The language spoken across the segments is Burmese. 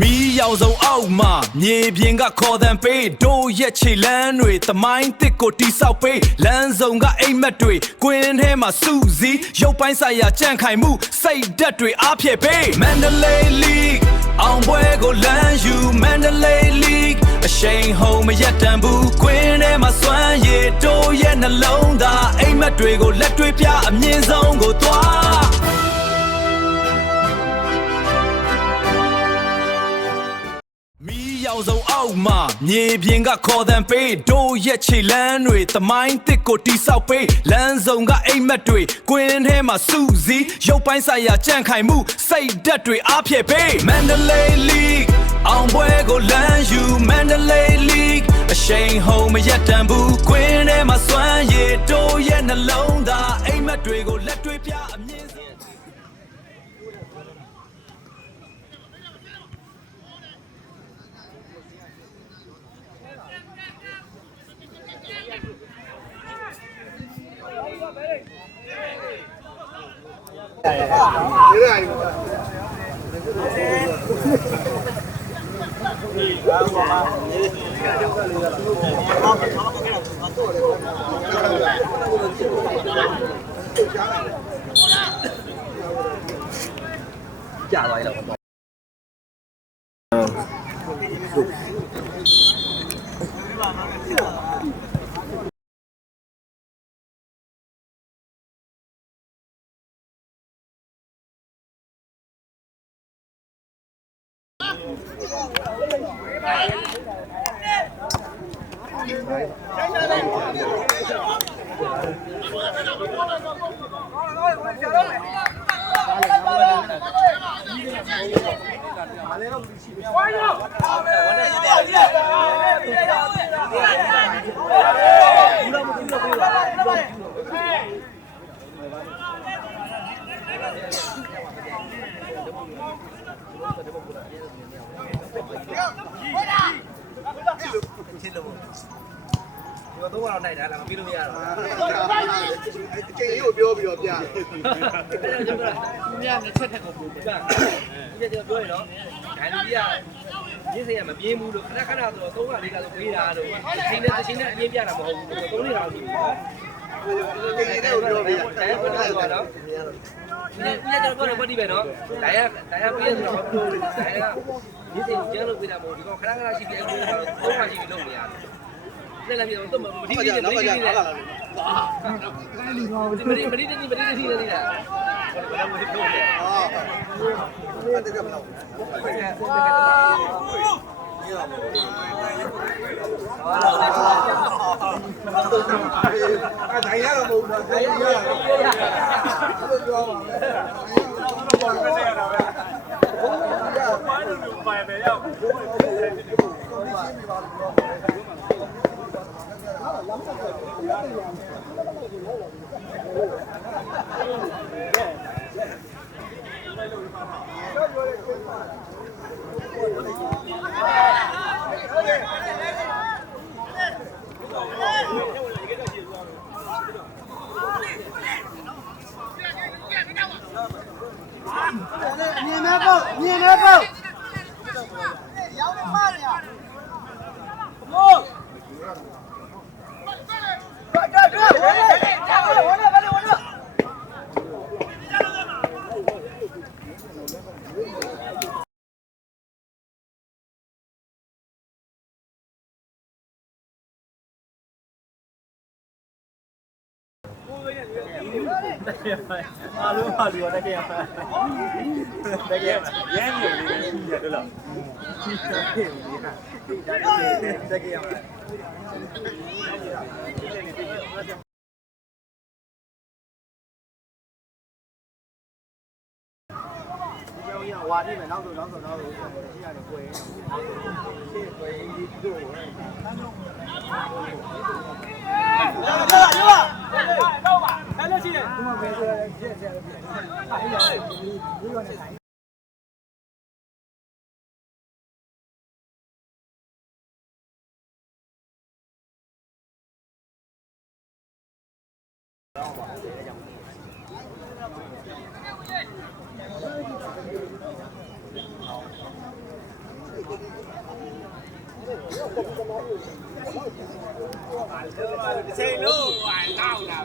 มียาวส่งออกมาเมียเพียงก็ขอแต่ไปโดยเฉยแลนด้วยแต่ไม่ติดกดที่เสาไปแลนส่งก็ไอ้แม่ด้วยกวนให้มาสู้ซียกไปใส่ยาแจ้งไข่มูใส่ดัดด้วยอาเพียไปแมนเดเลย์ลีกเอาไว้ก็แลนอยู่แมนเดเลย์ลีกเชงโฮไม่ยัดดันบุกวนให้มาสวนเย่โดยนั่นลงตาไอ้แม่ด้วยก็เล็ดด้วยพิอาเมียส่งก็ตัวยาวส่งออกมาเมียเพียงก็ขอแต่ไปโดยเฉยแลนด้วยแต่ไม่ติดกดที่เสาไปแลนส่งก็ไอ้แม่ด้วยกวนให้มาสู้ซียกไปใส่ยาแจ้งไข่มูใส่ดัดด้วยอาเพียไปแมนเดเลย์ลีกเอาไว้ก็แลนอยู่แมนเดเลย์ลีกเชงโฮไม่ยัดดันบุกวนให้มาสวนเย่โดยนั่นลงตาไอ้แม่ด้วยก็เล็ดด้วยพิอาเมียจ่าไว้แล้วတော့နိုင်တာလားမပြီးလို့မရတော့ကျင်းရုပ်ပြောပြီးတော့ပြအဲ့ဒါကြောင့်ကမြတ်နဲ့ချက်ထက်ကိုပို့ပြဒီကျပြောရတော့ဒိုင်လူကြီးကရင်းစရာမပြင်းဘူးလို့ခဏခဏဆိုတော့3က4ကဆိုပေးတာလို့ချိန်နဲ့အပြင်းပြတာမဟုတ်ဘူး3နှစ်လောက်ရှိပြီကျင်းရုပ်ပြောပြီးတယ်အဲ့ဒါဆိုတော့ဒီကတော့ဘာလို့ပဲနော်ဒိုင်ကပြင်းဆိုတော့ဒိုင်ကရင်းစရာကျန်းလို့ပေးတာမဟုတ်ဒီကောင်ခဏခဏရှိပြီးအဲ့ဒါဆို3ကရှိပြီးလုပ်နေရတယ်လက်လက်ပြတော့မဒီဒီမဒီဒီနဲ့ဟာမဒီမဒီနေတာဘာလို့မဒီတော့လဲဟာတက်ကြမလို့အဲ့ဒါရတော့မဟုတ်ဘူးဒါရရလို့ပြောပါမယ်ဘာလို့လဲရတာပဲဘာလို့လဲပါပဲရောက်ဒီရှင်းနေပါလို့မြင်နေပေါ့ရောက်နေပါညာဘိုးအားလုံးပါလူရတဲ့ကြရမှာတကယ်ရမ်းနေတယ်ရှိရတယ်လို့တကယ်ရမှာဝါဒီမယ်နောက်ဆိုရှိရတယ်ကိုယ်ရှေ့ကိုယ်ဒီတို့ရောက်ပါအဲ့လိုရှိတယ်ဒီမှာပဲဆက်ဆက် Say no, I now now.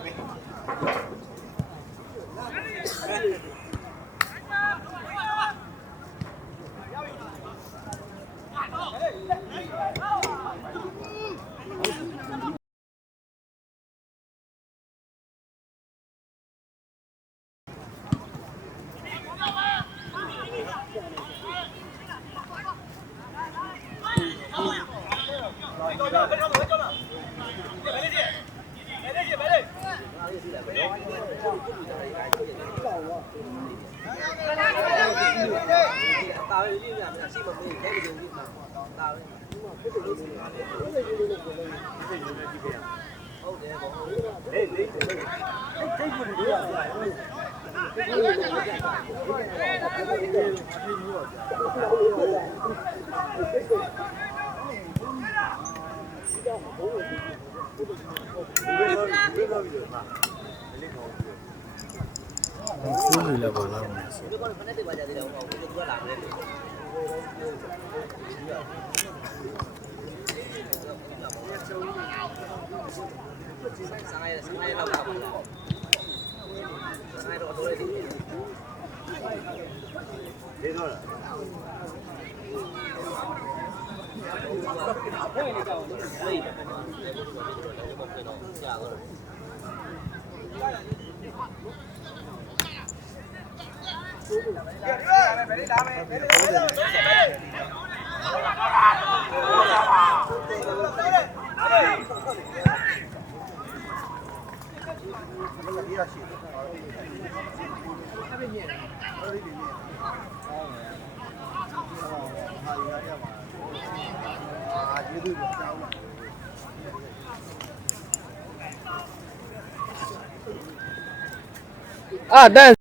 Ah, dance.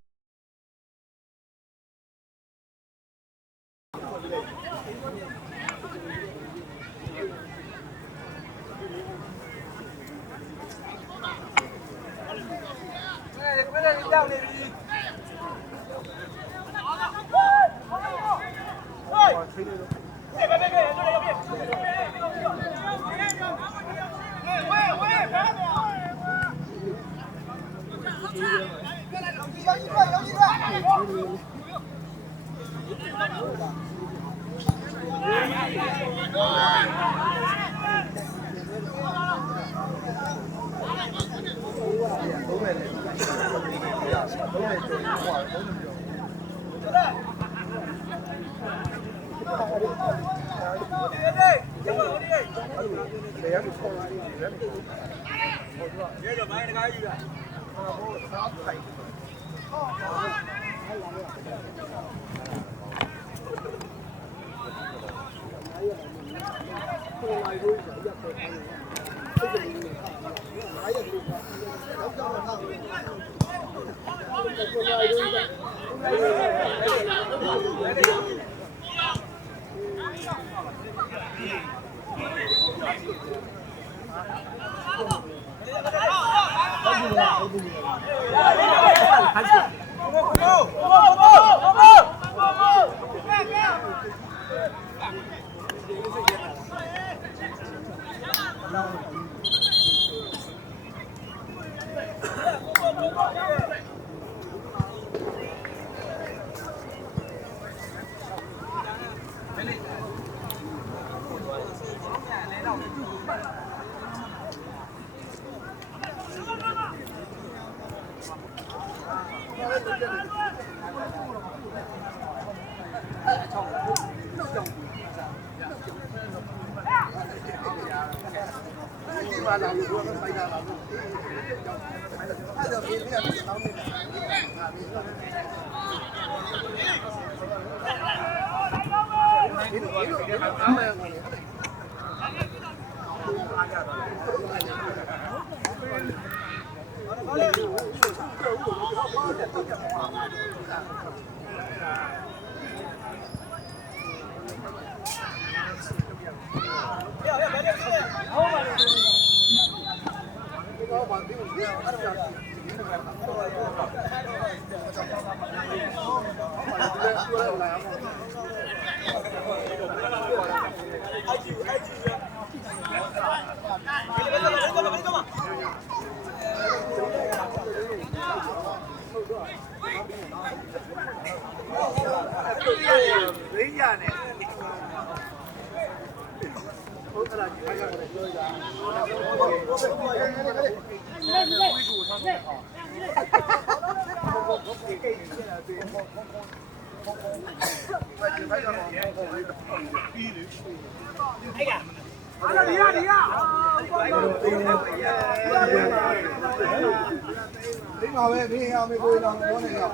ဒီမှာပဲဒီအောင်မေကိုတော့ပြောနေတော့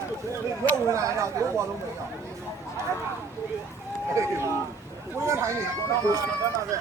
ရုပ်ဝင်လာရင်တော့ဒီပေါ်လုံးမရအောင်ဝင်ရထိုင်နေတော့ဘာမှပဲ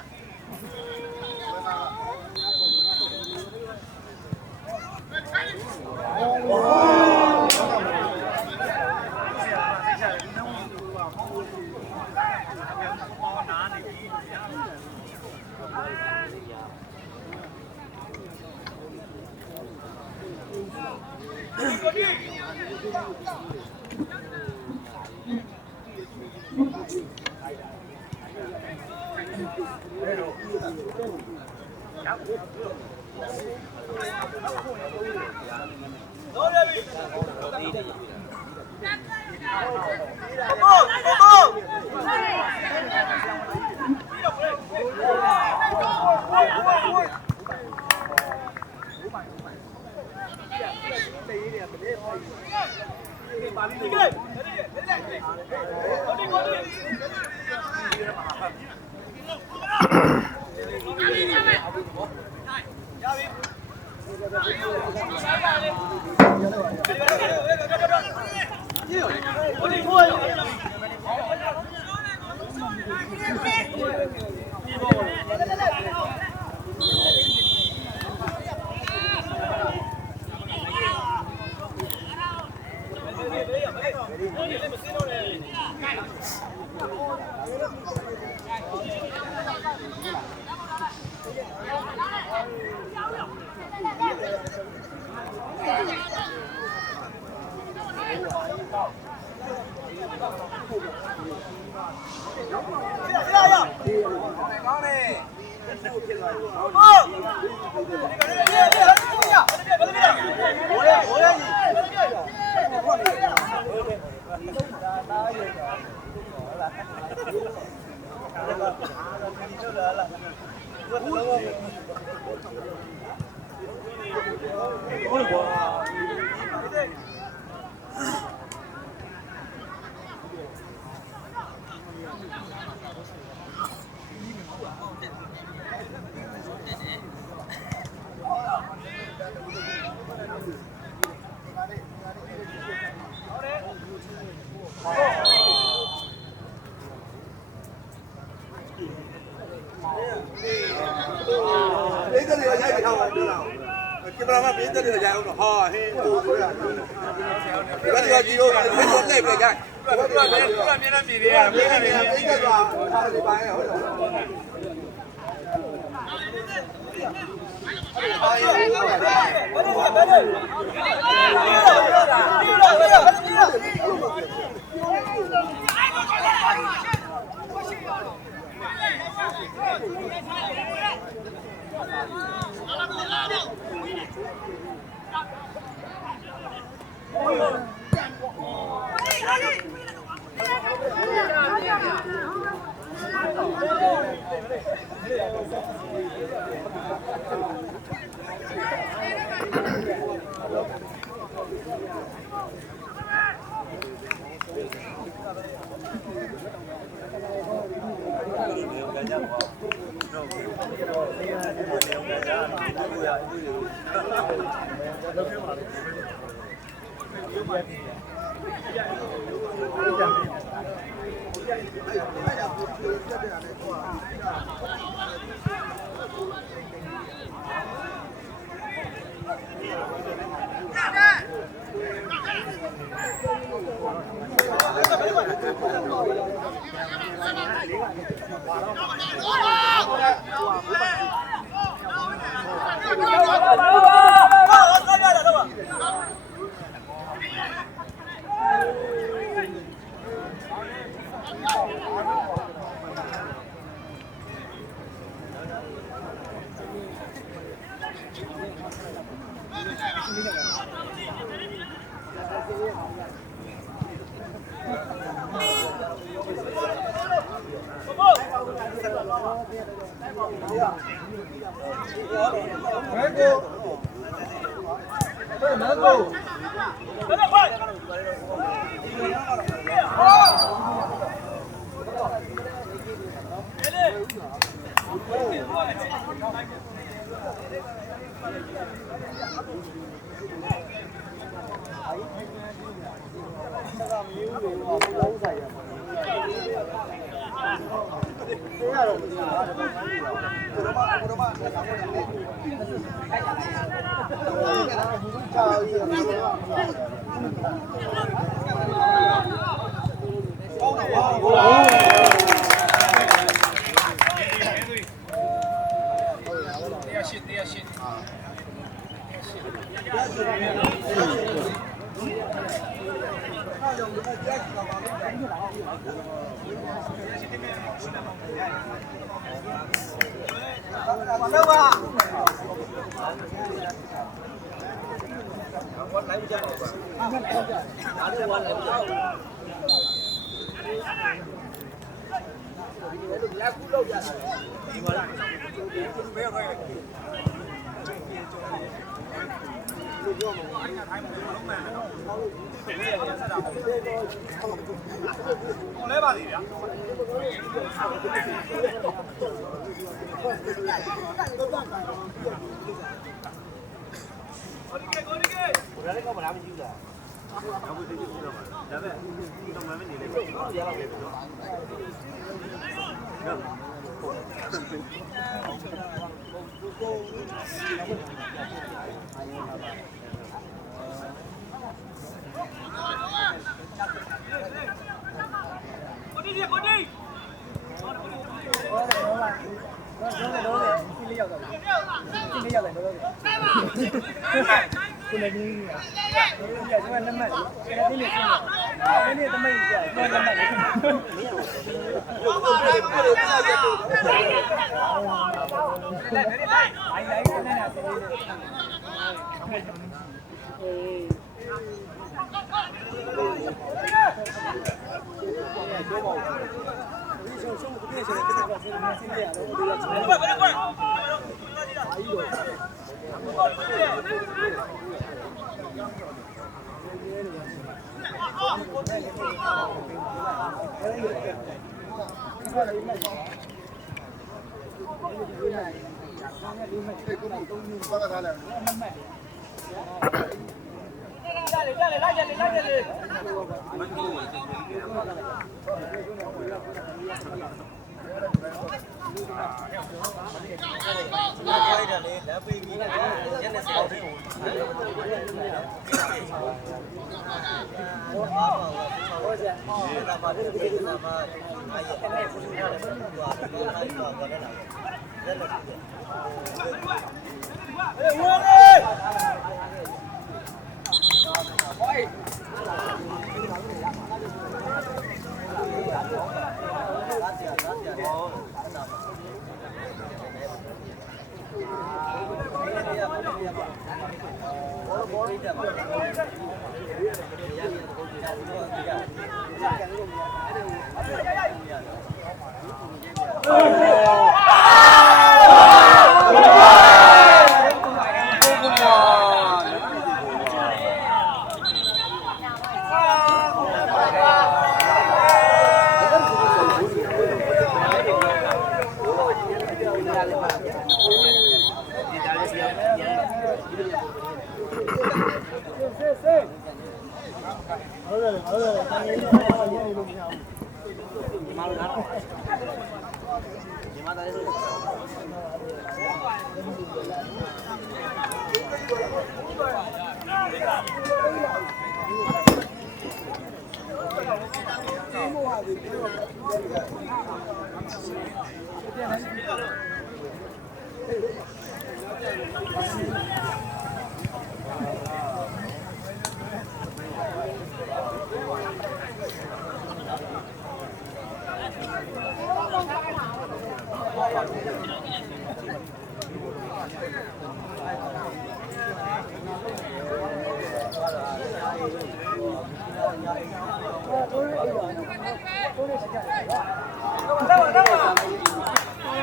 မ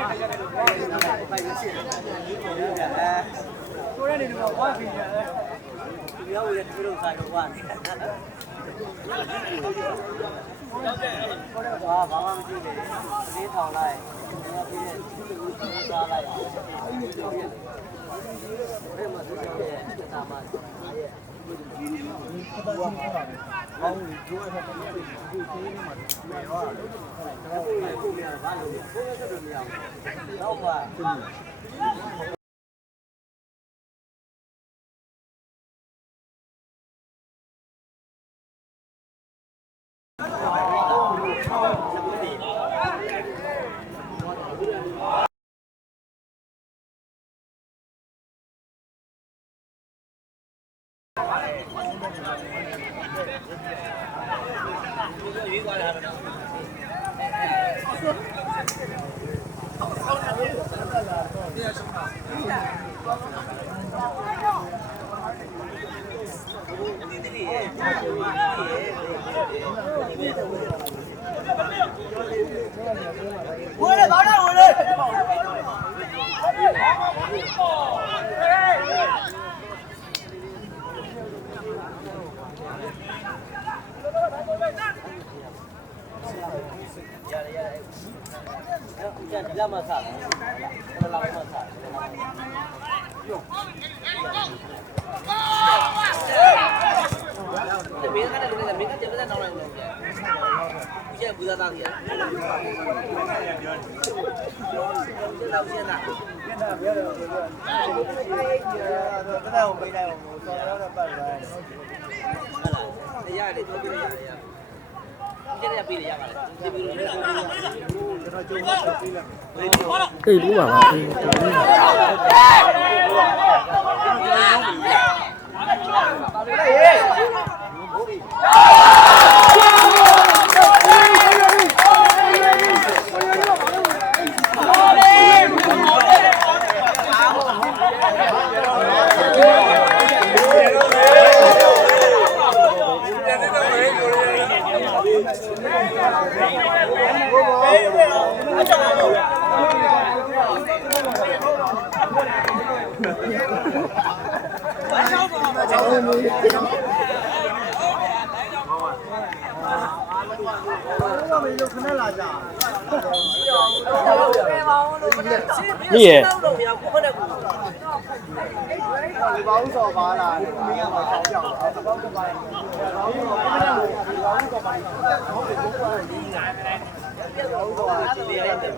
ကိုရနေတော့ဝါဖီတယ်သူများဝင်တူလို့စားတော့ဝါနေဘာမှမကြည့်လေသေးထောင်လိုက်ငါပြည့်တဲ့စားလိုက်အဲ့ဒီလိုရဲ့အဲ့မှာသူကြောင့်ရဲ့တာမရဲ့ဘောင်းကျိုးရတဲ့ပုံစံကိုကိုယ်ကိုယ်နဲ့မှပြောရတယ်။ဒါကိုကိုယ်ကဘာလို့ကိုယ်ဆက်လို့မရဘူး။တော့ပါဝင်လေဘာလို့ဝင်လေဒီလာမစားတယ်ဒီလာမစားတယ်မင်းကလည်းမင်းကတည်းကနောက်လိုက်တယ်ကျန်ဘူးသားသားကြီးလောက်ကျန်တာပြောတယ်ပြောတယ်တော့ပေးလိုက်အောင်ဆောင်းတော့ပတ်သွားတယ်ဟုတ်လားတရားလေတို့ပြရတယ်ကျန်ရပေးရရပါတယ်ဒီပြီးတော့ကျွန်တော်ကြုံမှာပေးလိုက်အေးဘူးပါပါအေးนี่ရဲ့ဒီပေါင်းစော်ပါလားဒီမင်းကမှထောက်ပြောင်းတယ်ဒီပေါင်းကပါဒီပေါင်းကပါဟုတ်တယ်ဘုရားဒီငါတယ်ဒီပေါင်းကပါဒီလေးရတယ်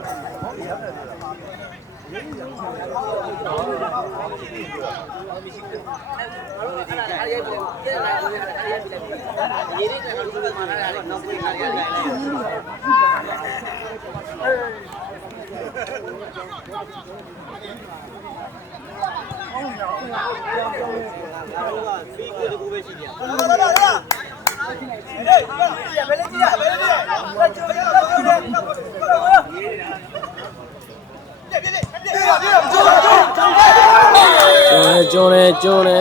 ကျွန်းလေကျွန်းလေ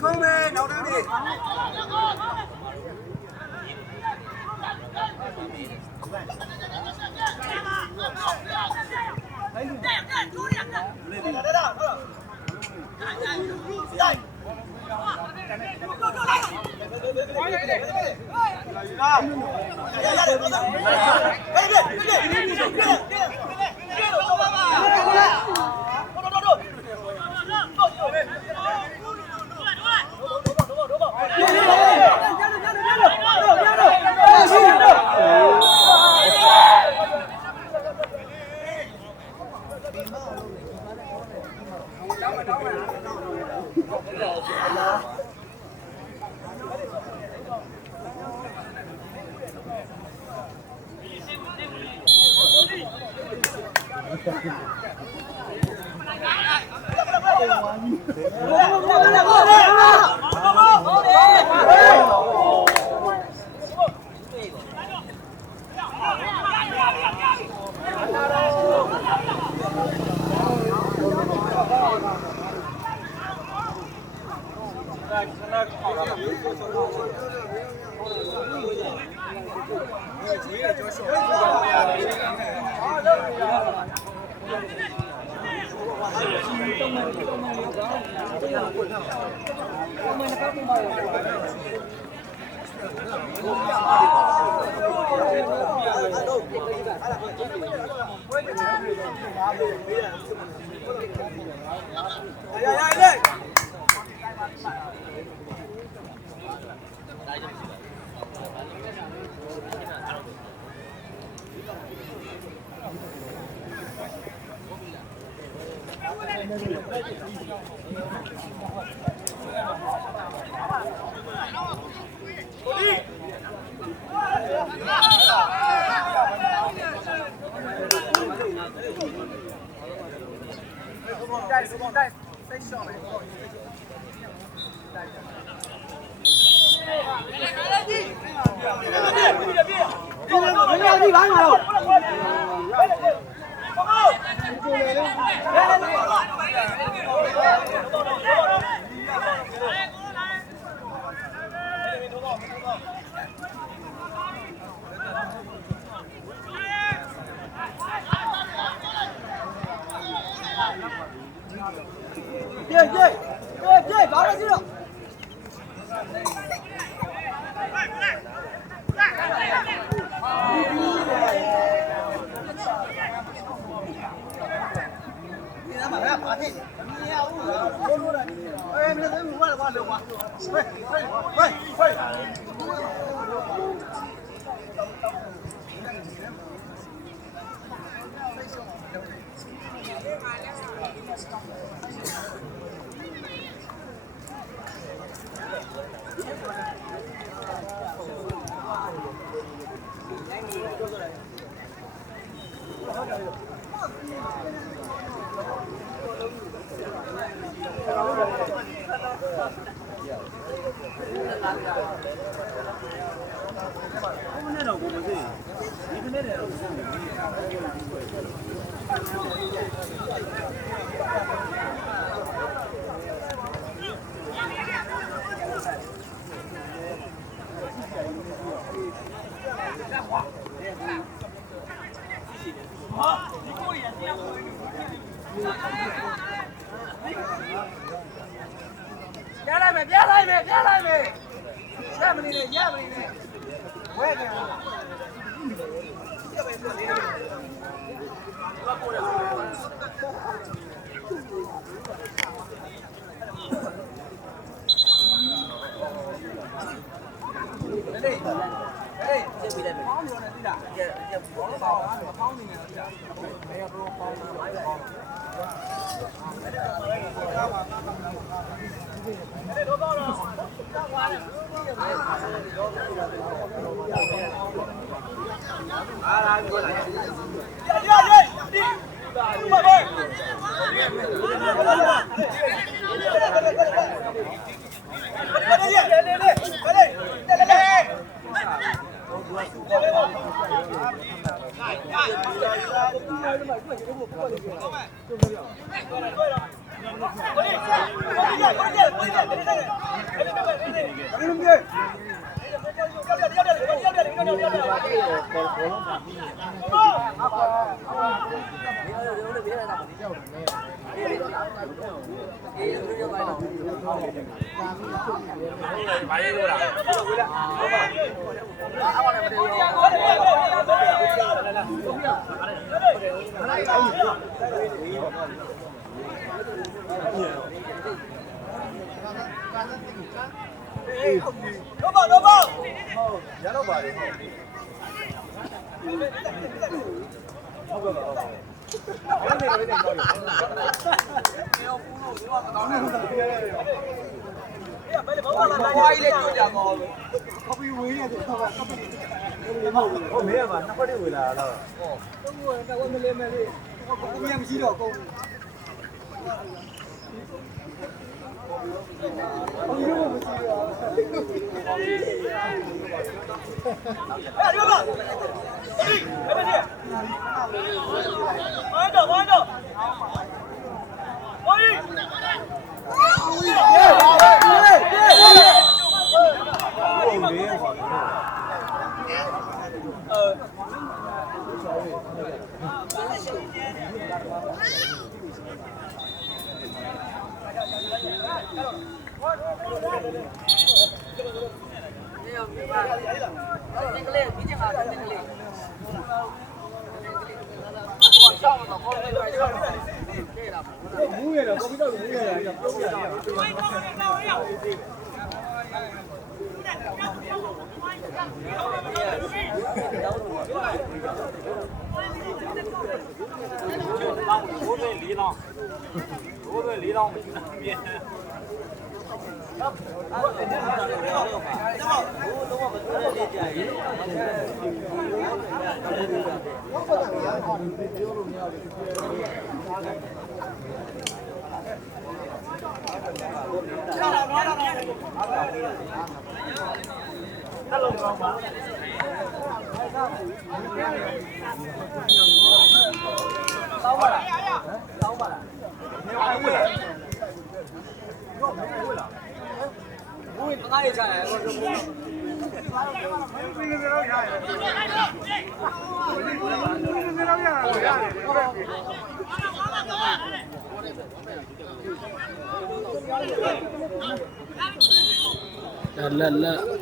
ခေါင်းမယ်နောက်တန်းလေး မ La.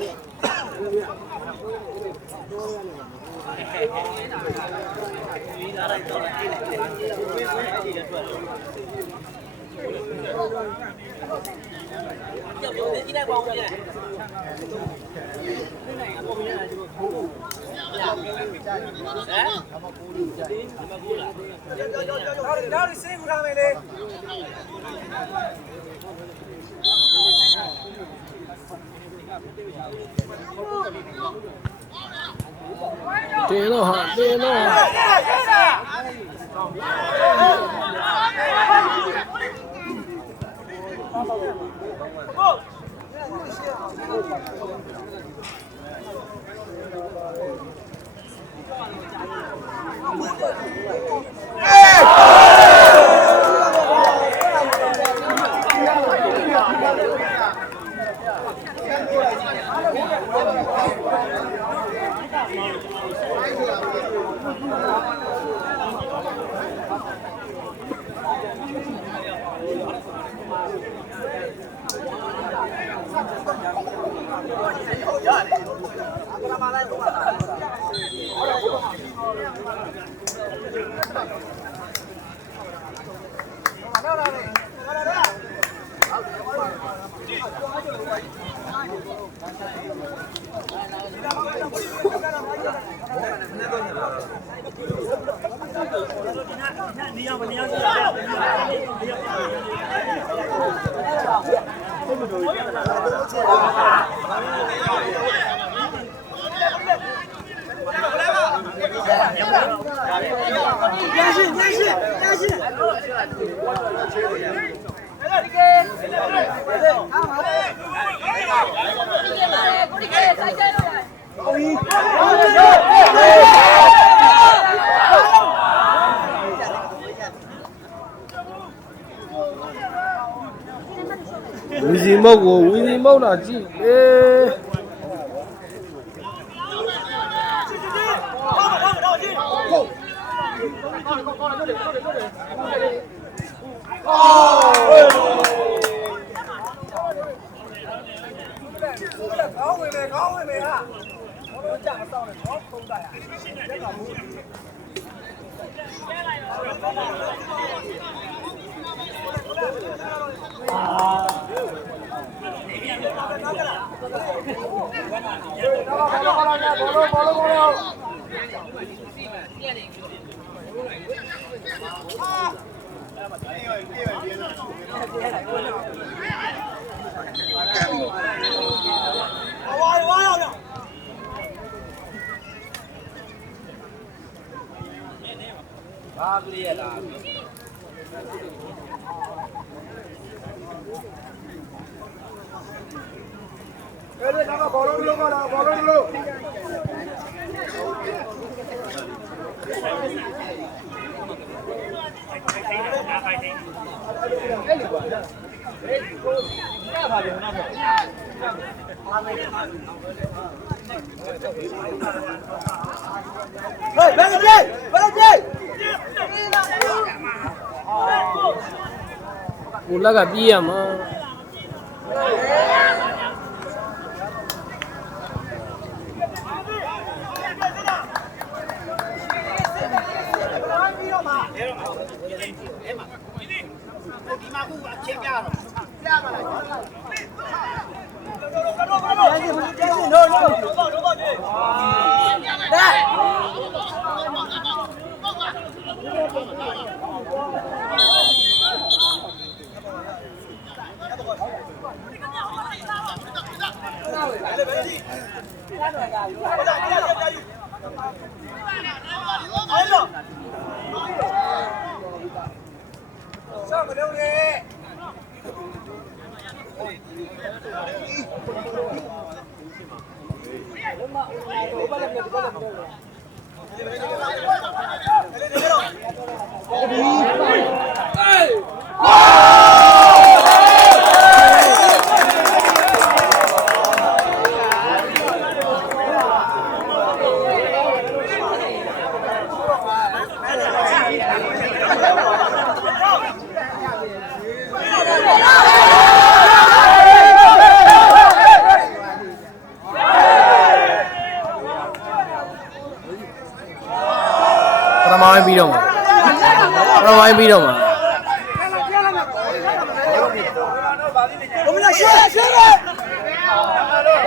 Tiền đâu hả? Tiền đâu hả? Wizzy Mode là gì? တယ်ဒါကဘောလုံးလုံးကတော့ဘောလုံးလုံးဘယ်ကြိုက်ဘယ်ကြိုက် ကိုလက်ကပြေးရမှာပထမပိုင်းပြီးတော့မှာပထမပိုင်းပြီးတော့မှာ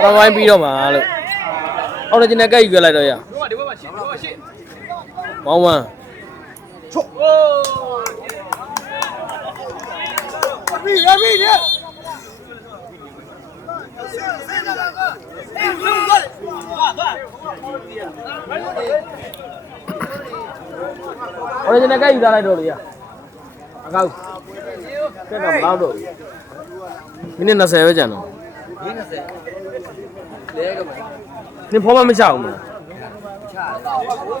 ပထမပိုင်းပြီးတော့မှာလို့အော်ဒီနဲ့ကြိုက်ကြွလိုက်တော့ရဘောင်းဝမ်းရပြီတဲ့ အော်ဒီနဲ့ကြိုက်ယူထားလိုက်တော့လေရအကောက်တက်တော့မလောက်တော့မိနစ်20ပဲကျန်တော့20လဲကမယ် နင်ဖောမမချအောင်မလား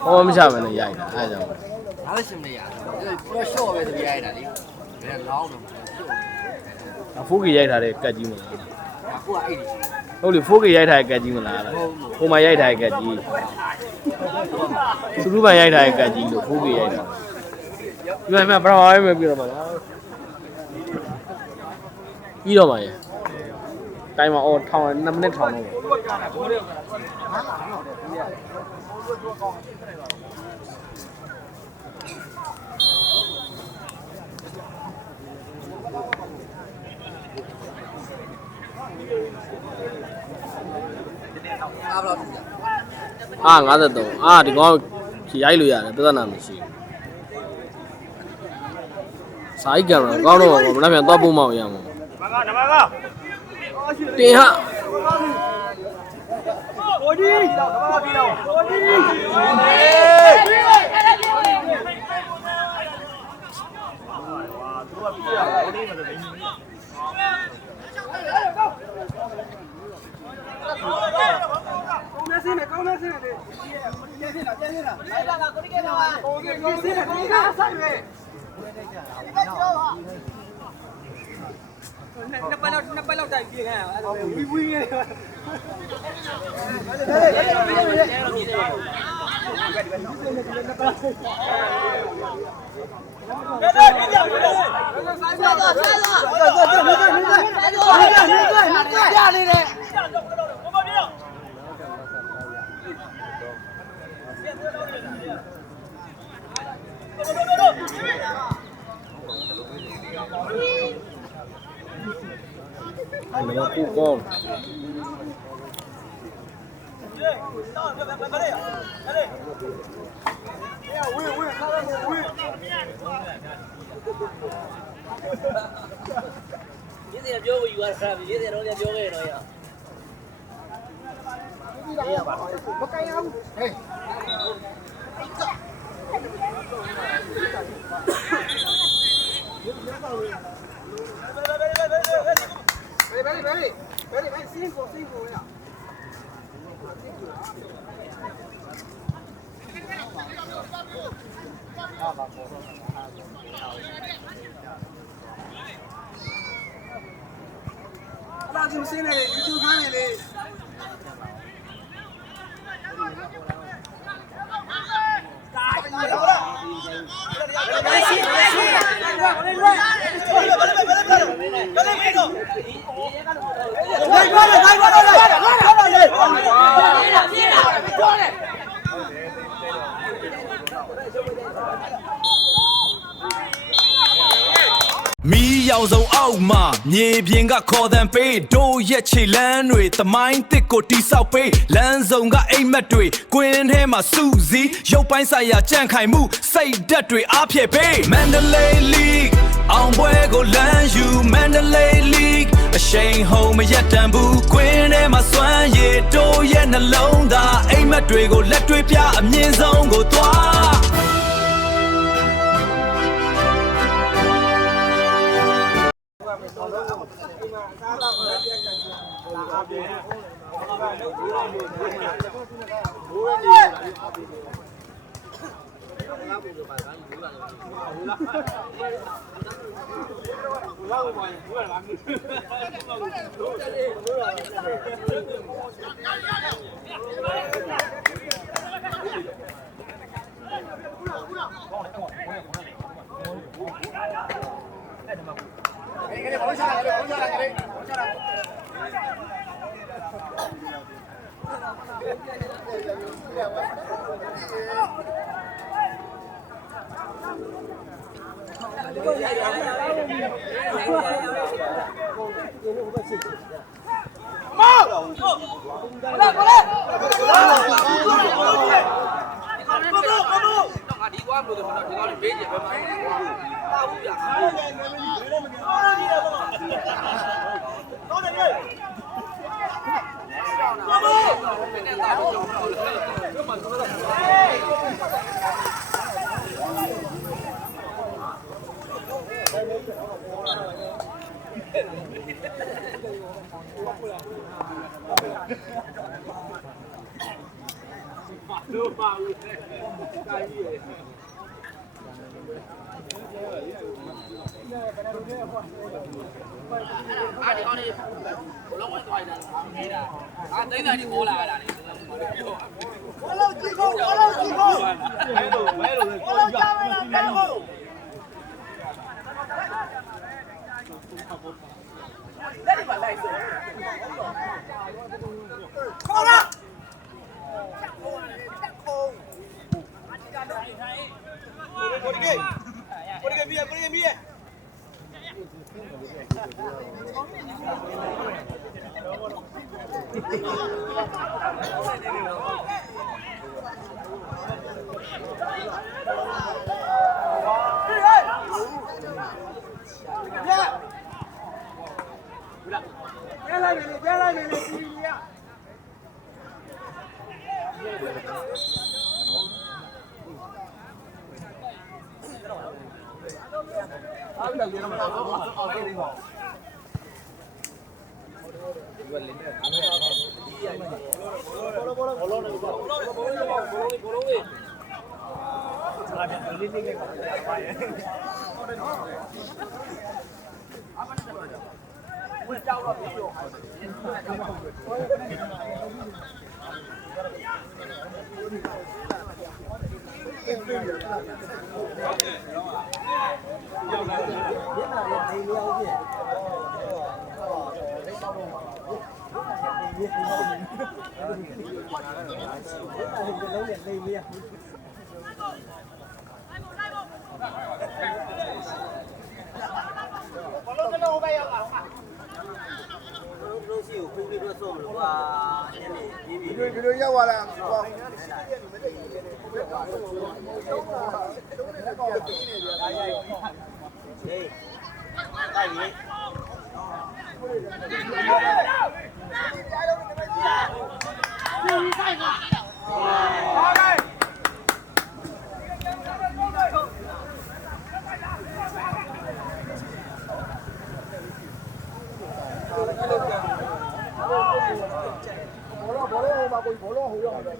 ဖောမမချမယ်နဲ့ရိုက်တာအဲဒါကြောင့် ဒါလည်းရှင်မရဘူးပြောရှော့ပဲတပြိုင်တာလေဘယ်လောင်းတော့ရှော့ ဖိုးကြီးရိုက်ထားတဲ့ကတ်ကြီးမလား အခုကအဲ့ဒီ ဟုတ်လေဖိုးကြီးရိုက်ထားတဲ့ကတ်ကြီးမလားဟိုမှာရိုက်ထားတဲ့ကတ်ကြီးသူတို့ပန်ရိုက်ထားတဲ့ကတ်ကြီးလို့ဖိုးကြီးရိုက်တာဒီမှာပထမပိုင်းပဲပြီးတော့မှာလားပြီးတော့မှာရတိုင်းမှာအော်ထောင်2မိနစ်ထောင်တော့အာ53အာဒီကောင်ရိုက်လို့ရတယ်ပြဿနာမရှိဘူးစာအိတ်ကင်မရာကောင်းတော့မလားပြန်သွားပို့မောက်ရမှာတင်ဟာဟိုဒီတော့ဘာပြီးတော့ဟိုဒီနှစ်ပတ်လောက်တိုက်ပြင်ခဲ့အဲ့ဒါဝီဝီနေအဲ့ဒါကိုကောင်းရေးစရာပြောလို့ယူရတာရေးစရာတော့လည်းပြောခဲ့တော့ရမကင်ရဘူးဟေး那就现在的你就看的。米要走奥嘛，你边个靠单背，都一起烂蕊，他妈的个地少背，烂走个 A 麦队，滚黑嘛苏子，有班赛呀展开幕，谁的队阿撇背，Mandalay League，昂不个烂 you Mandalay League，身后没一单步，滚黑嘛算也都也能弄大 ，A 麦队个烂队撇，面上个多。ကိုဘောလုံးဟိုရောက်တယ်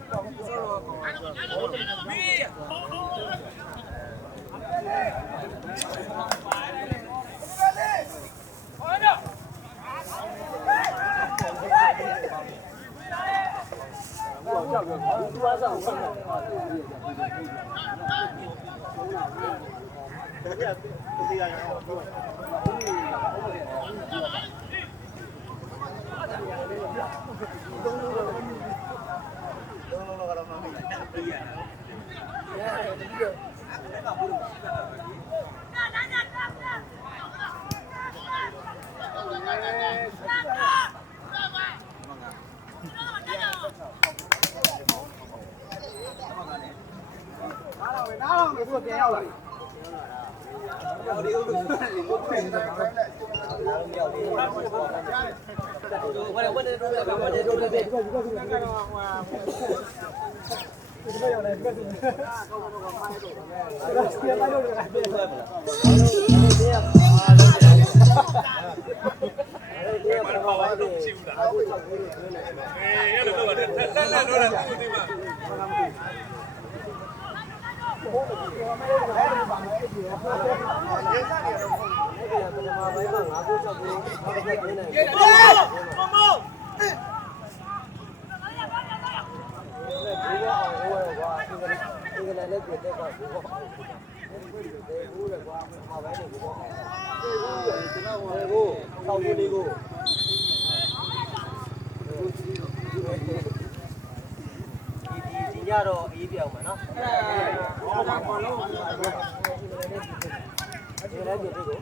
ညတော့အေးပြောင်းမှာနော်ဒီလည်းကြည့်ကို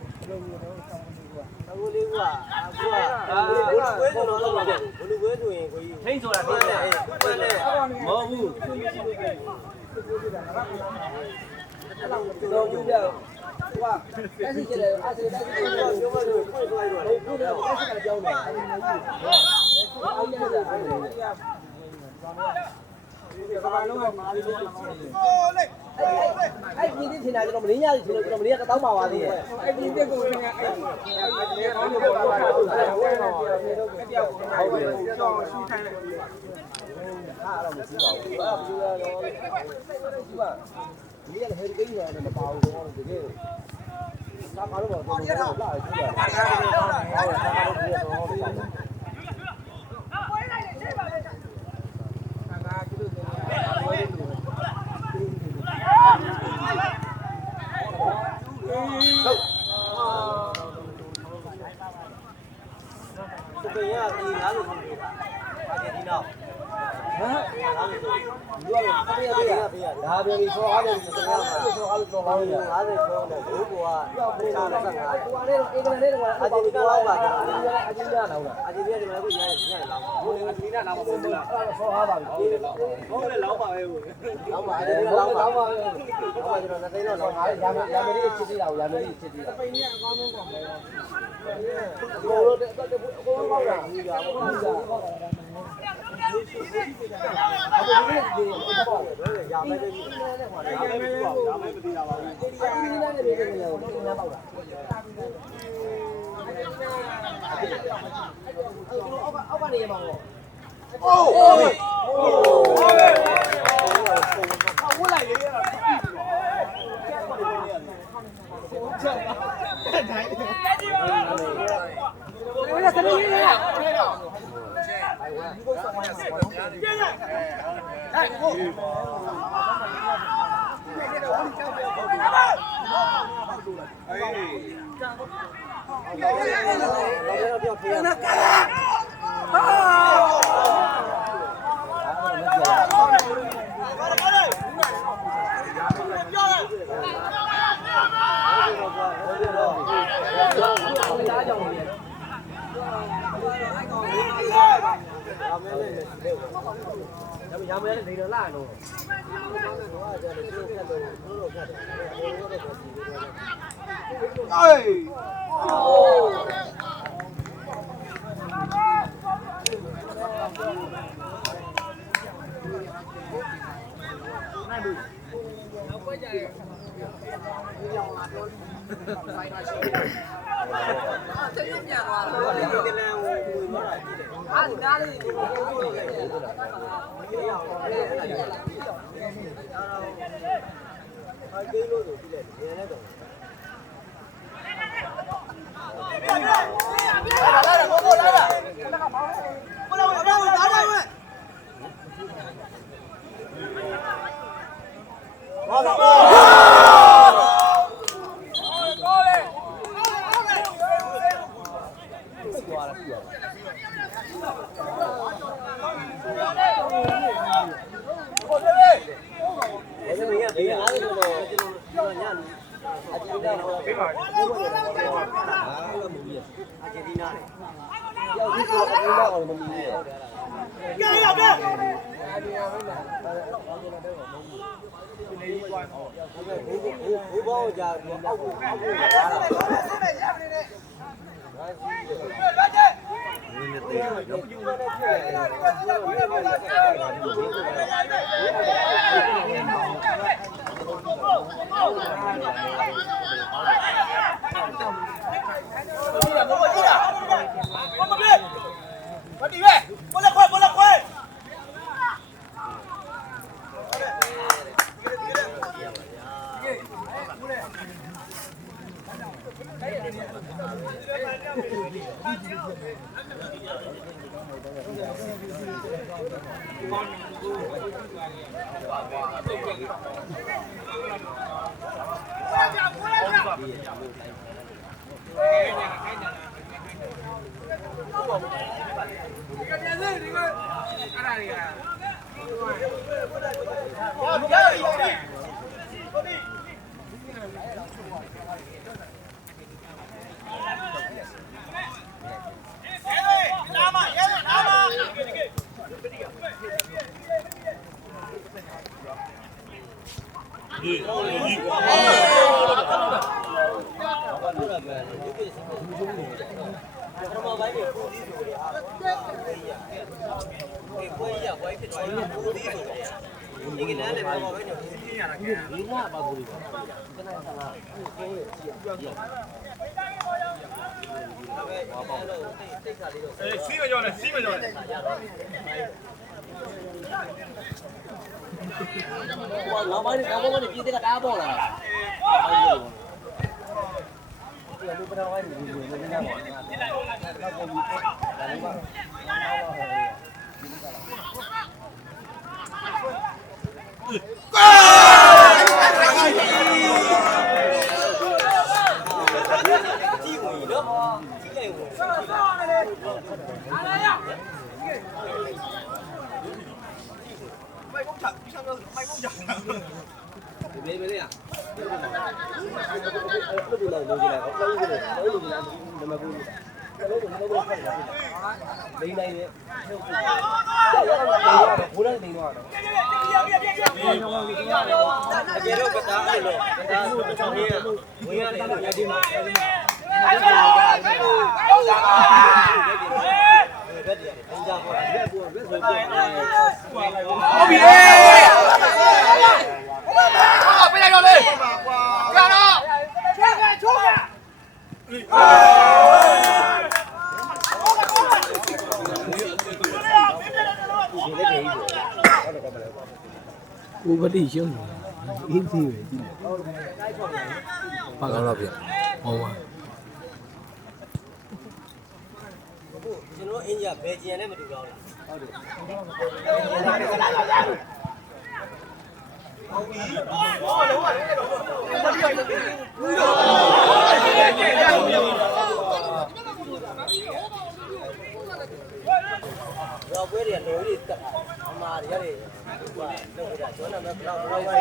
အခုလေးကအခုကဘလူဝဲဆိုရင်ကိုကြီးထိန်းဆိုတာပြတယ်ပန်းနဲ့မဟုတ်ဘူးတော့ယူပြဟိုကအဲ့ဒီကျတယ်အဲ့ဒီတက်ပြီးတော့ပြောမှလို့ဖွင့်သွားတော့ဘုရားကအဲ့ဒီကကြောင်းတယ်အဲ့ဒီဒီတင်နေတာကျွန်တော်မင်းရတယ်ကျွန်တော်မင်းရတောင်းပါပါသေးရဲ့အဲ့ဒီတက်ကိုငါအဲ့ဒီကောင်းလို့ပေါ်လာတာဟုတ်တယ်ဟုတ်တယ်ကြောင်းရှူထိုင်းလိုက်အားတော့မရှိပါဘူးဘာဘူးရောဒီကဒီကဟဲဒီကိန်းရတယ်မပါဘူးတော့တကယ်ဒါမှတော့တော့လာကြည့်ရအောင်ဟုတ်တယ်这个呀，你哪里从的？阿姐，你呢？哪里从？你那边这边，那边你说阿姐是怎么样嘛？说阿姐说老远，阿姐说的，如果啊，差了上来，一个人那种阿姐你跟老板，阿姐你哪老板？阿姐你这边会演演老板，我那个你那老板不是？说老板，我那老板哎，老板，阿姐你老板，老板就是那对了，老板，杨梅里吃的了，杨梅里吃的了。我这我老板，你家我家。အ နားလေးကိုပြောတယ်အကိလို့ဆိုပြီးလေနေနေတော့လာလာကိုလာလာကိုလာလာလာလာဝဲဟောတော့ဘူးဘောကြာအောက်ကိုလာ老板，你看我们的比这个打爆了。不知道我没这样。ကိုဗတိရှုံးတယ်အေးသေးပဲကြည့်ပါကောင်းတော့ပြဟောပါကျွန်တော်အင်ဂျာဘယ်ဂျီယန်နဲ့မတူတော့ဘူးဟုတ်တယ်တော့ပွဲတွေလိုလေးတက်အမားတွေရတယ်ဟိုကတော့ကျွမ်းနာမဲ့တော့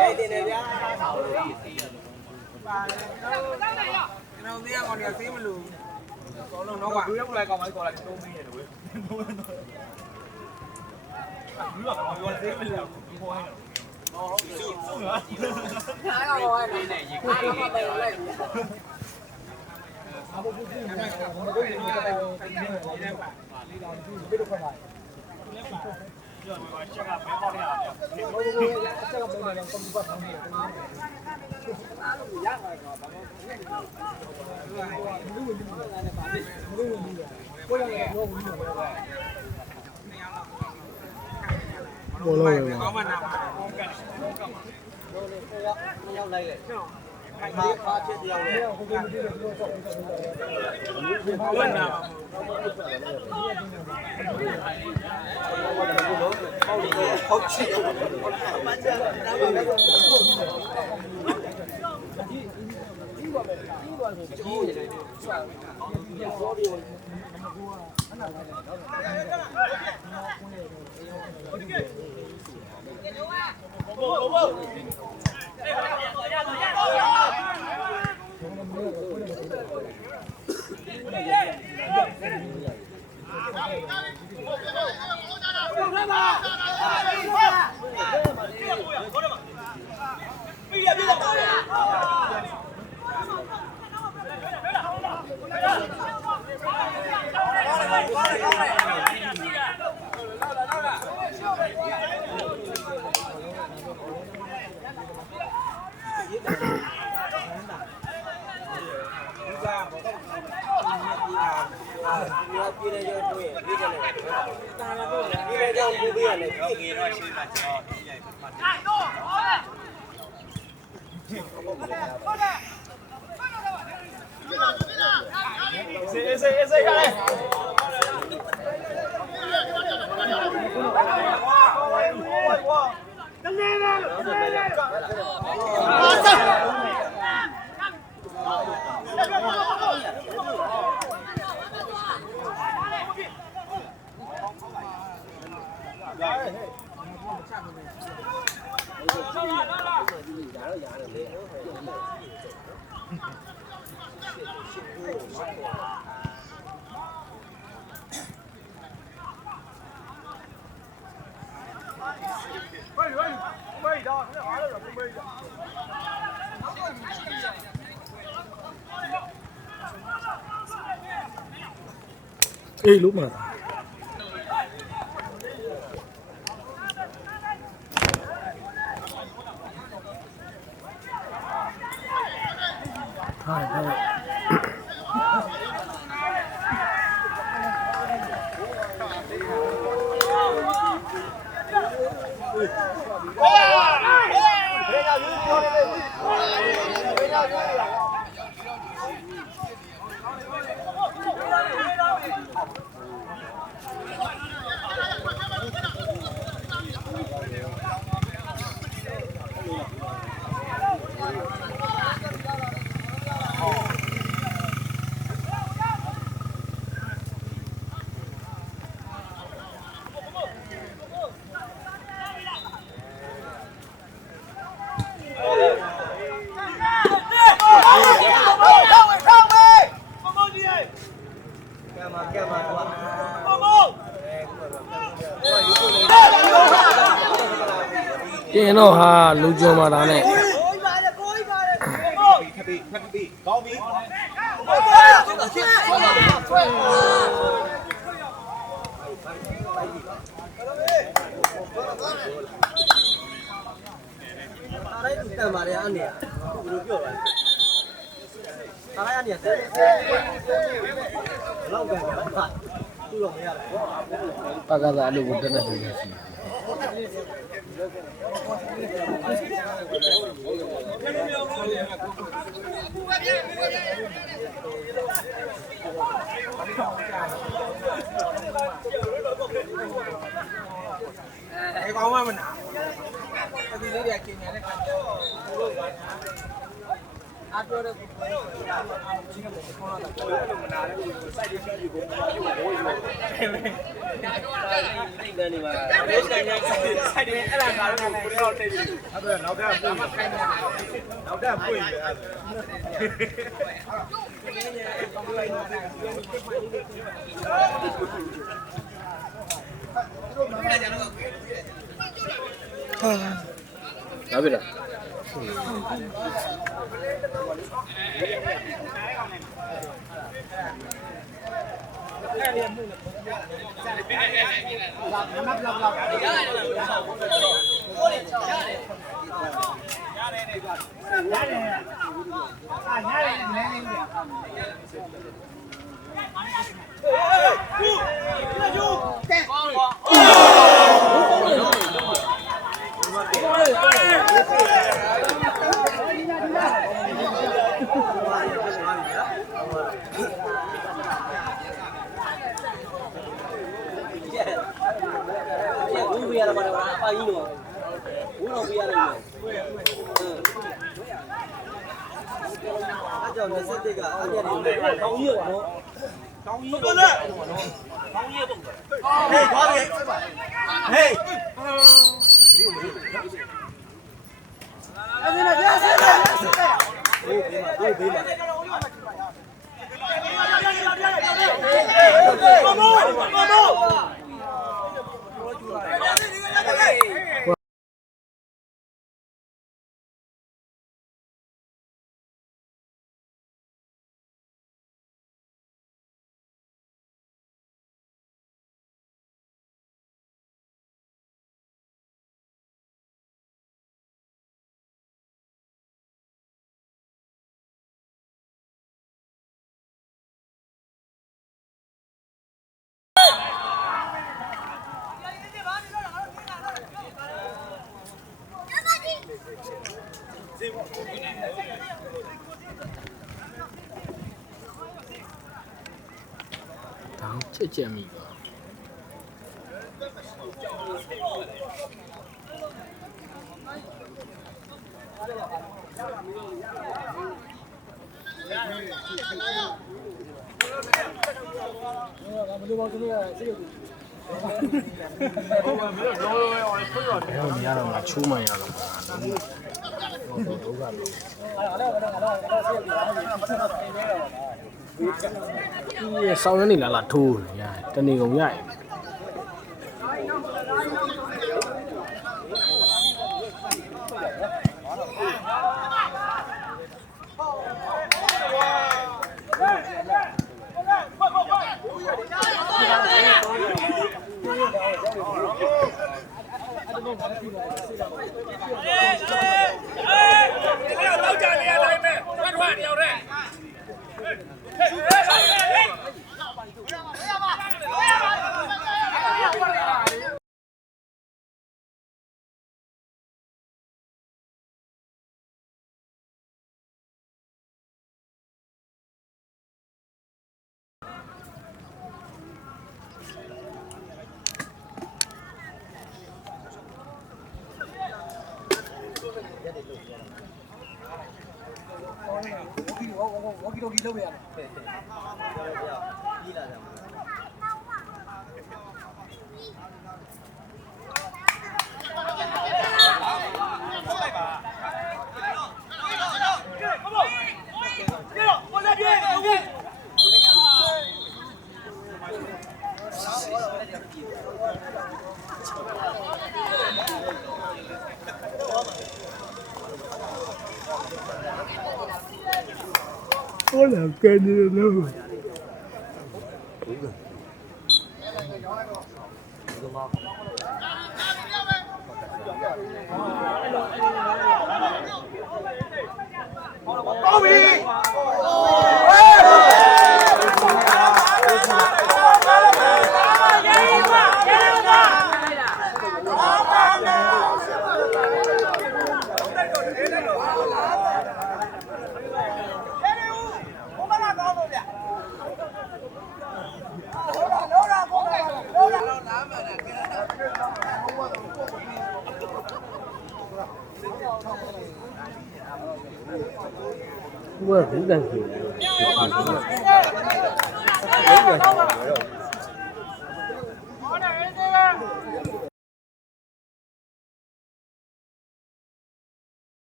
ရိုက်တင်နေဗျာကျွန်တော်သိရကောင်တွေကဆေးမလို့ကောင်းလုံးတော့ကွာလူရောက်လိုက်ကောင်မကြီးခေါ်လိုက်တုံးမင်းရတယ်ဝေးလူကကောင်ပြောဆေးမလို့ဒီပေါ်ဟဲ့ဟုတ်ဟုတ်လားအားကောင်ဝိုင်းနေရေခိုးနေတယ်လိုက်အဘဘူးကြီးနေတယ်ဘာလို့ဒီလိုတက်တယ်ဒီနေ့ပါလေးတော်ဒီဘယ်လိုခွက်ပါလဲပြောပါချက်ကဘယ်ပေါက်ရအောင်ဘယ်လိုလဲအချက်ကဘယ်လိုလဲကွန်ပျူတာဆောင်နေတယ်ရမှာတော့ဘာလို့ဘယ်လိုဝင်နေလဲဘာလို့ဝင်နေလဲကိုယ်လည်းတော့ဝင်နေတယ် ဘောလုံးပဲ မရောက်လိုက်လေဖာဖြစ်တရားလေဟုတ်နာဟုတ်ချစ်မကြနာမပဲအေးလုံးမှာပြင်တော့ဟာလူကျော်မှာဒါနဲ့တန်ပါတယ်အဲ့နေဘယ်လိုပြောလဲအားရနေတယ်လောက်ကန်တာသူ့တော့မရဘူး ပကသာအလုပ်ကိုတက်နေတယ်ရှိ哎，光我们拿，这里面今年的看到，阿多的，今天我们看到的，我们拿的，赛地选举工，那个你们，赛地，哎，那个不要这里，他不是老干部，老干部也。哪边的？ ကြီးတော့ဘူးတော့ပြရလိမ့်မယ်အဲ့ကြောင့်27ကအားရနေတယ်ကောင်းကြီးတော့ကောင်းကြီးတော့ကောင်းကြီးပုံဟေးသွားပြီဟေးအဲ့ဒါပြဆက်ဟေးဘေးမှာတောင်းချက်ချက်မိပါမရတော့မှချိုးမှရတော့မှာဒုက္ခလို့ဒီဆောင်းရနေလာထိုးရတနေကုန်ရဝကီတိုကီလုပ်ရတယ်ပြီးလာတယ်我俩跟着呢。高比。我很感谢。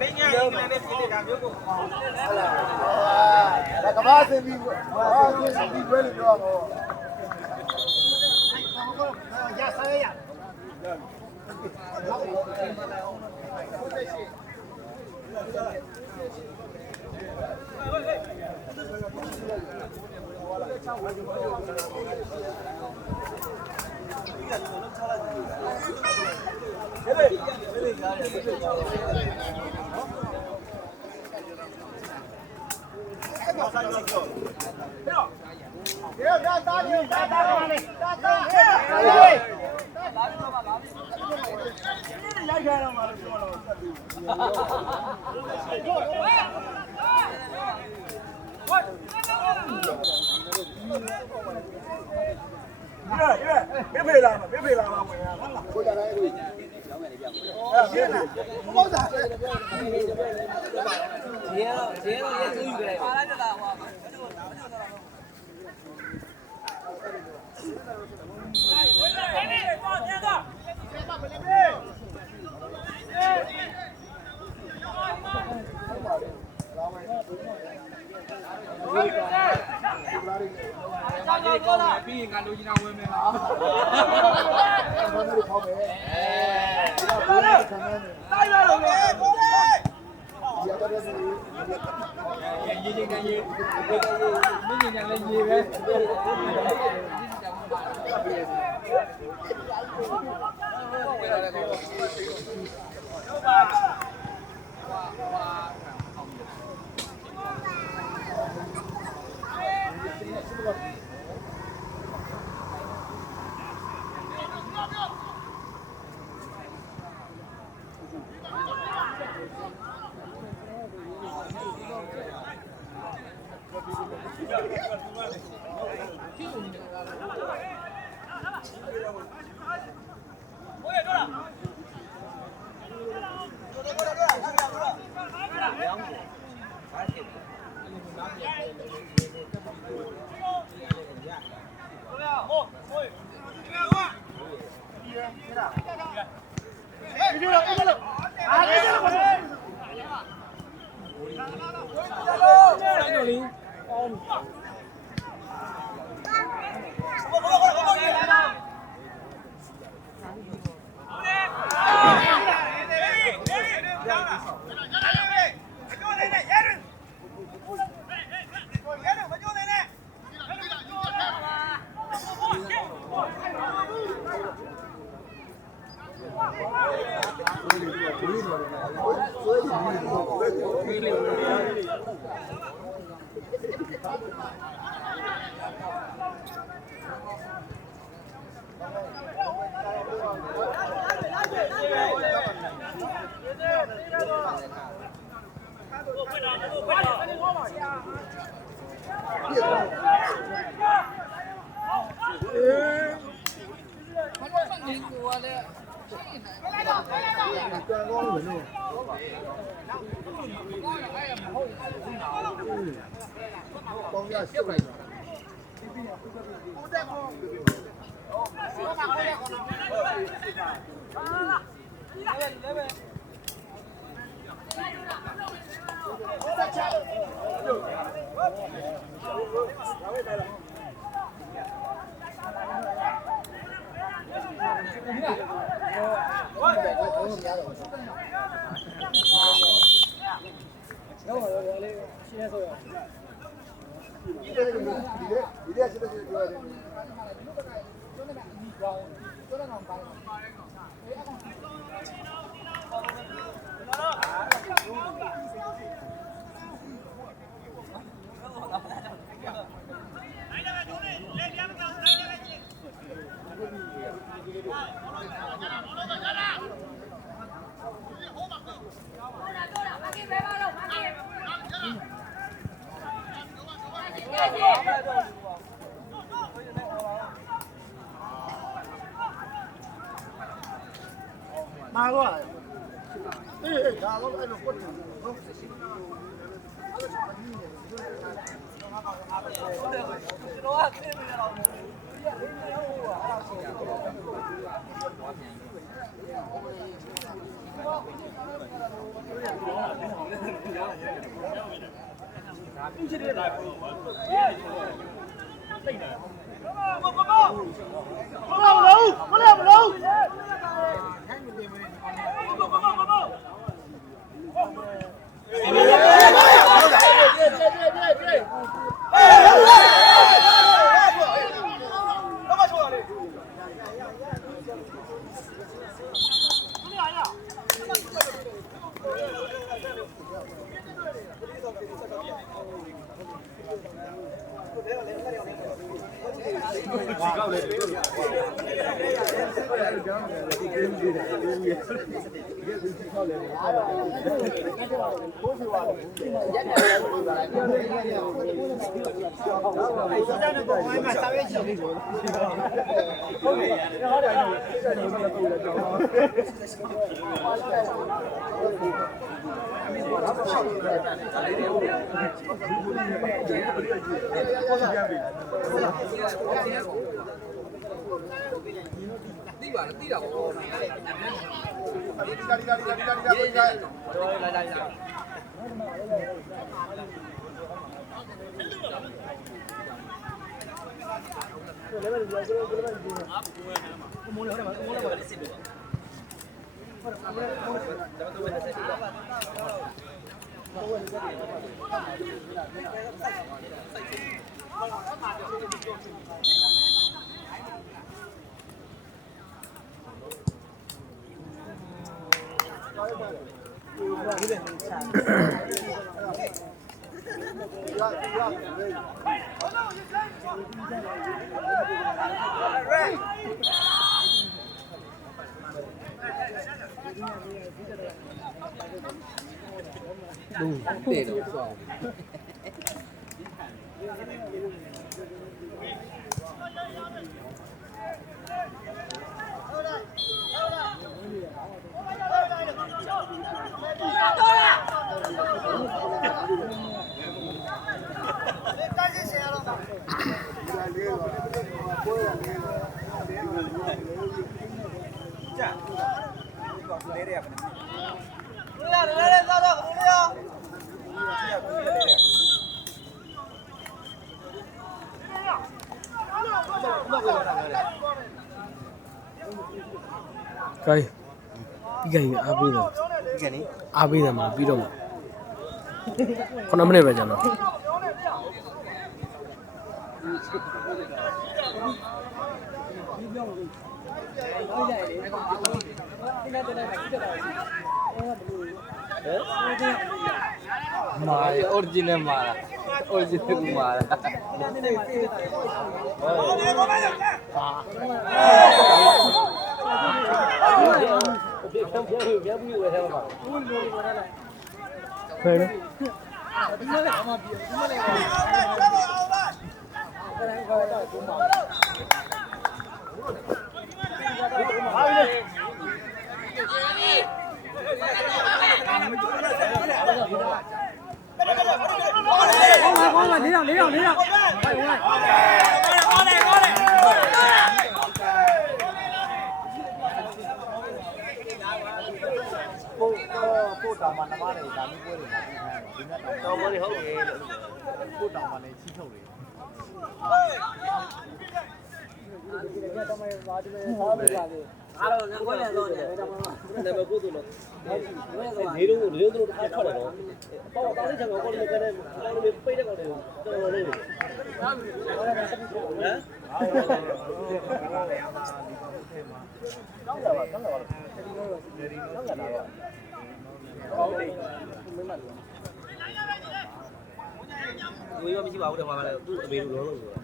မင်းညာအင်္ဂလန်နဲ့ပြည်နေတာမျိုးကို ဒါကမ္ဘာစင်ပြီးဒီပွဲလို့ပြောတော့ရစားရကိုကြတိုင်းကိုအဲ့ဒါဟုတ်တာရေတော့ရေသူယူကြတယ်ပါလိုက်တာဟောစာကြီးကောင်းတယ်ပြီးရင်ငါလူကြီးနာဝင်မယ်လား ဘာလို့ခေါ်မဲတာရတော့မဲကိုလေဒီတော့လည်းရေချင်းကန်ရေမင်းညာလည်းရေပဲมาก็เอ๊ะဒါတော့အဲ့လိုပုတ်တယ်နော်ဟ တိပါလားတိတာပေါ့ဒီတဲ့တော့ဆောင်းကဲဒီကနေ့အားပေးတယ်ဒီကနေ့အားပေးတယ်မှာပြီးတော့9 မိနစ်ပဲကြာတော့မာ original မာ original ကူမာဖယ်တော့ပို့တောင်မှနမတွေဒါမျိုးပွဲတွေမှာပြီးခိုင်းတယ်ဒီနေ့တောင်ပွဲတွေဟုတ်တယ်ပို့တောင်မှလည်းချီထုတ်တယ်အားလုံးငါခွဲရတော့တယ်ဒါမှမဟုတ်တယ်ဘုသူလို့နေတော့နေတော့တစ်ခါထွက်တယ်နော်ပေါ့တားလေးချောင်းကိုလည်းကနေအားလုံးပိတ်တဲ့ကောင်တွေကိုတော်တော်လေးဟမ်ကောင်းပါကောင်းပါကောင်းပါတော့ဟုတ်တယ်ဝေးရမရှိပါဘူးတဲ့ဘာမှလည်းသူ့အမေလိုလုံးလို့ဆိုတာ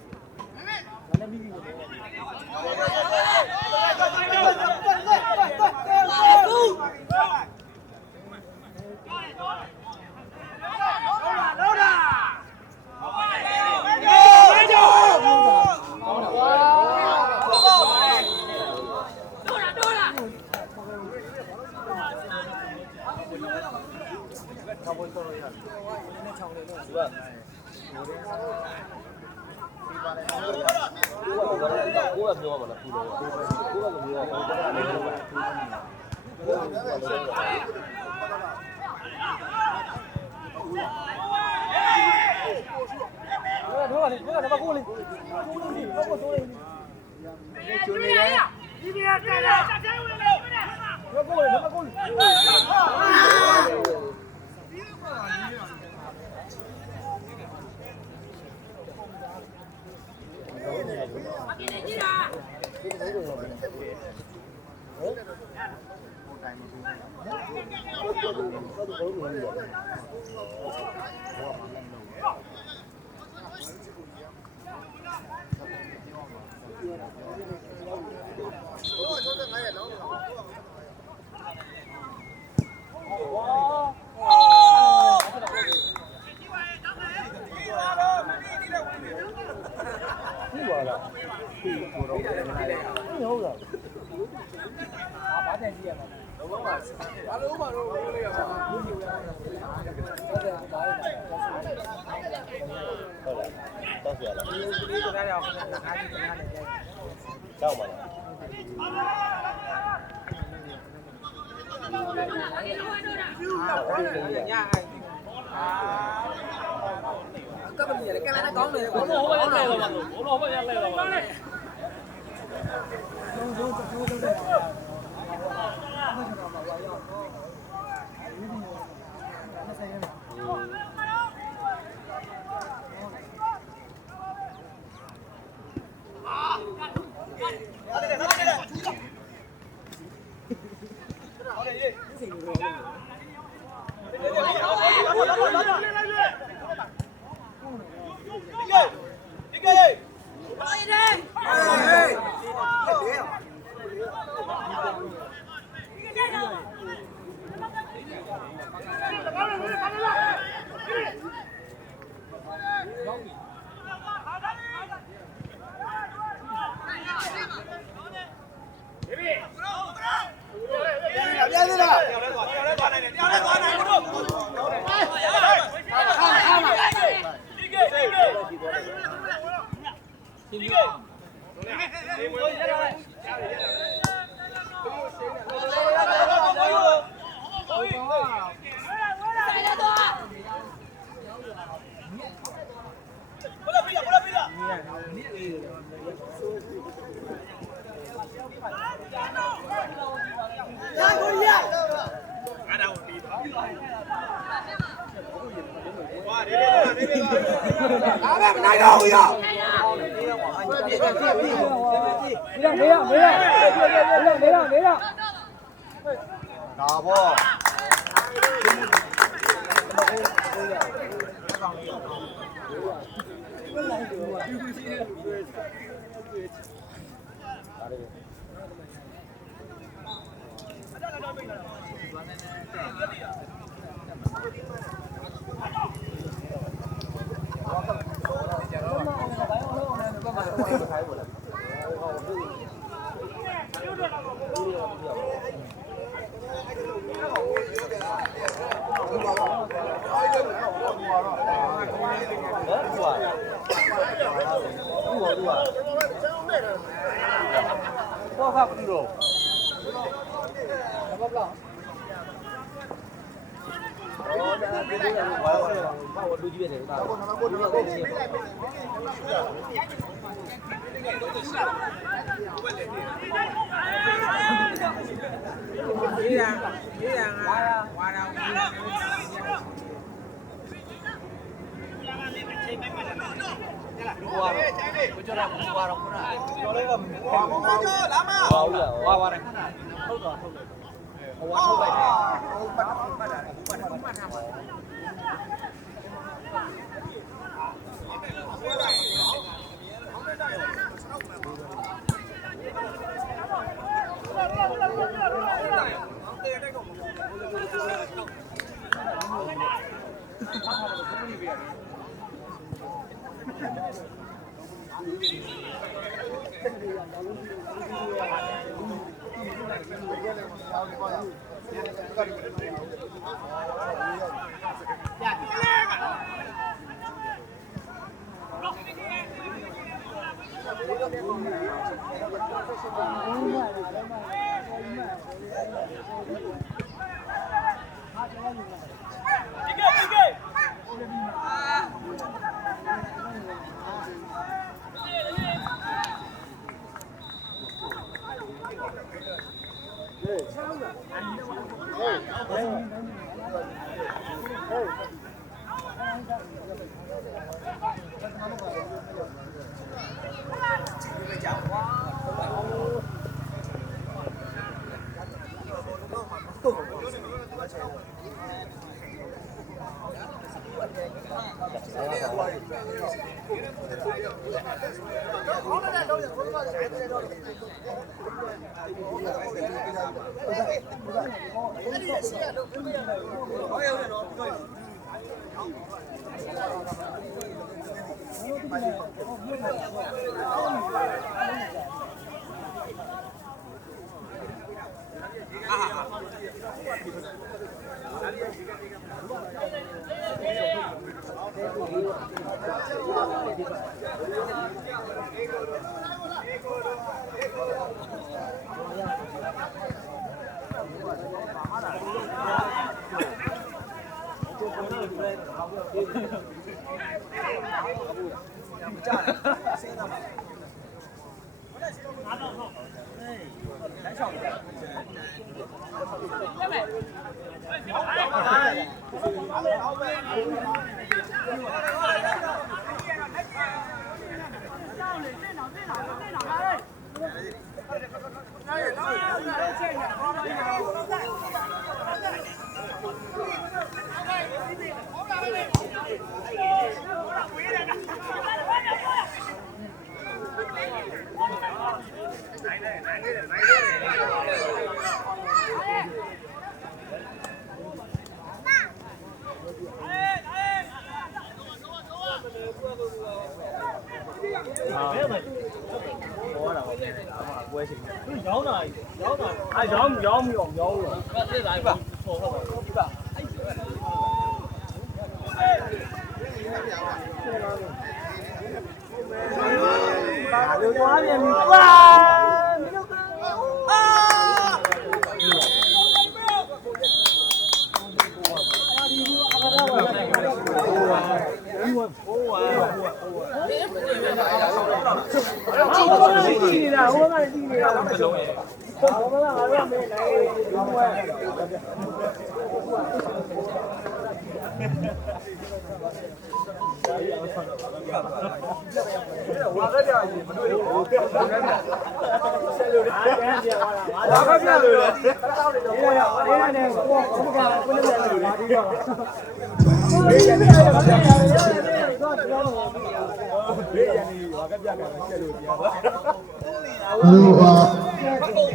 ကိုကပြောပါလားသူတို့ကိုကပြောပါ Hãy subscribe cho kênh Ghiền Mì Gõ để không bỏ lỡ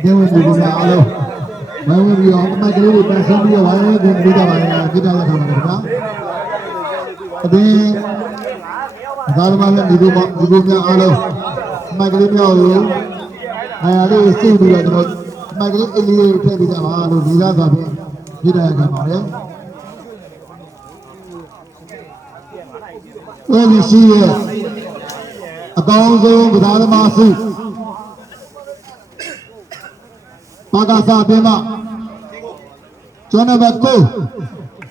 ဒေဝကြီးကအားလုံးဝိုင်းဝန်းပြီးတော့အမိုက်ကလေးတွေပတ်ဆင်းပြီးတော့ဝိုင်းဝန်းပြီးကြပါမယ်ကိတ္တရခံပါမယ်ခင်ဗျာအပြင်ဒါသမားလည်းဒီလိုများအားလုံးအမိုက်ကလေးများလို့နေရာလေးစိတ်ပြီးတော့ကျွန်တော်အမိုက်ကလေးအလေးထည့်ပေးကြပါလို့ဒီကားဆိုပြီးကိတ္တရခံပါတယ်ဝယ်ပြီးရှိရဲ့အကောင်းဆုံးဒါသမားစုပါကစားအပြင်မှာကျော်နံပါတ်9